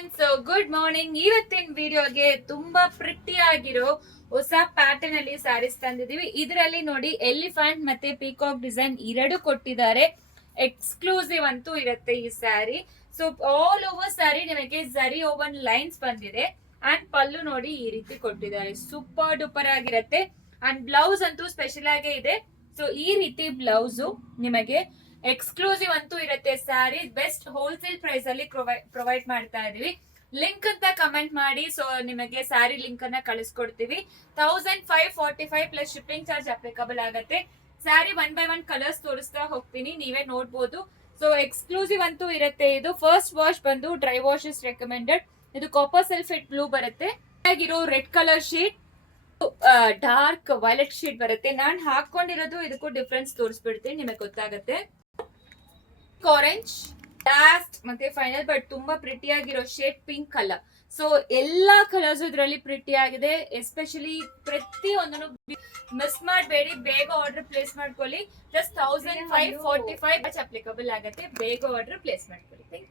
Friends, good morning. ಇವತ್ತಿನ ವಿಡಿಯೋಗೆ ತುಂಬಾ ಪ್ರಿಟಿ ಆಗಿರೋ ಹೊಸ ಪ್ಯಾಟರ್ನ್ ಅಲ್ಲಿ ಸ್ಯಾರೀಸ್ ತಂದಿದೀವಿ. ಇದರಲ್ಲಿ ನೋಡಿ ಎಲಿಫೆಂಟ್ ಮತ್ತೆ ಪೀಕಾಕ್ ಡಿಸೈನ್ ಎರಡು ಕೊಟ್ಟಿದ್ದಾರೆ. ಎಕ್ಸ್ಕ್ಲೂಸಿವ್ ಅಂತೂ ಇರುತ್ತೆ ಈ sari. So all over sari ನಿಮಗೆ ಜರಿ ಓವನ್ ಲೈನ್ಸ್ ಬಂದಿದೆ ಅಂಡ್ ಪಲ್ಲು ನೋಡಿ ಈ ರೀತಿ ಕೊಟ್ಟಿದ್ದಾರೆ. ಸೂಪರ್ ಡೂಪರ್ ಆಗಿರುತ್ತೆ ಅಂಡ್ ಬ್ಲೌಸ್ ಅಂತೂ ಸ್ಪೆಷಲ್ ಆಗೇ ಇದೆ. ಸೊ ಈ ರೀತಿ ಬ್ಲೌಸ್ ನಿಮಗೆ ಎಕ್ಸ್ಕ್ಲೂಸಿವ್ ಅಂತೂ ಇರುತ್ತೆ. ಸ್ಯಾರಿ ಬೆಸ್ಟ್ ಹೋಲ್ಸೇಲ್ ಪ್ರೈಸ್ ಅಲ್ಲಿ ಪ್ರೊವೈಡ್ ಮಾಡ್ತಾ ಇದೀವಿ. ಲಿಂಕ್ ಅಂತ ಕಮೆಂಟ್ ಮಾಡಿ, ಸೊ ನಿಮಗೆ ಸ್ಯಾರಿ ಲಿಂಕ್ ಅನ್ನ ಕಳಿಸ್ಕೊಡ್ತೀವಿ. 1545 ಪ್ಲಸ್ ಶಿಪ್ಪಿಂಗ್ ಚಾರ್ಜ್ ಅಪ್ಲಿಕಬಲ್ ಆಗುತ್ತೆ. ಸ್ಯಾರಿ 1 by 1 ಕಲರ್ಸ್ ತೋರಿಸ್ತಾ ಹೋಗ್ತೀನಿ, ನೀವೇ ನೋಡ್ಬೋದು. ಸೊ ಎಕ್ಸ್ಕ್ಲೂಸಿವ್ ಅಂತೂ ಇರುತ್ತೆ. ಇದು ಫಸ್ಟ್ ವಾಶ್ ಬಂದು ಡ್ರೈ ವಾಶ್ ಇಸ್ ರೆಕಮೆಂಡೆಡ್. ಇದು ಕಾಪರ್ ಸಲ್ಫೇಟ್ ಬ್ಲೂ ಬರುತ್ತೆ. ಆಗಿರೋ red colour sheet, dark violet sheet ಬರುತ್ತೆ. ನಾನ್ ಹಾಕೊಂಡಿರೋದು ಇದಕ್ಕೂ ಡಿಫ್ರೆನ್ಸ್ ತೋರಿಸ್ಬಿಡ್ತೀನಿ, ನಿಮಗೆ ಗೊತ್ತಾಗುತ್ತೆ. ಆರೆಂಜ್ ಲಾಸ್ಟ್ ಮತ್ತೆ ಫೈನಲ್ ಬಟ್ ತುಂಬಾ ಪ್ರಿಟಿ ಆಗಿರೋ ಶೇಡ್ ಪಿಂಕ್ ಕಲರ್. ಸೊ ಎಲ್ಲಾ ಕಲರ್ಸ್ ಇದರಲ್ಲಿ ಪ್ರಿಟಿ ಆಗಿದೆ. ಎಸ್ಪೆಷಲಿ ಪ್ರತಿಯೊಂದನ್ನು ಮಿಸ್ ಮಾಡಬೇಡಿ, ಬೇಗ ಆರ್ಡರ್ ಪ್ಲೇಸ್ ಮಾಡ್ಕೊಳ್ಳಿ. ಪ್ಲಸ್ 1545 ಅಪ್ಲಿಕಬಲ್ ಆಗುತ್ತೆ. ಬೇಗ ಆರ್ಡರ್ ಪ್ಲೇಸ್ ಮಾಡ್ಕೊಳ್ಳಿ.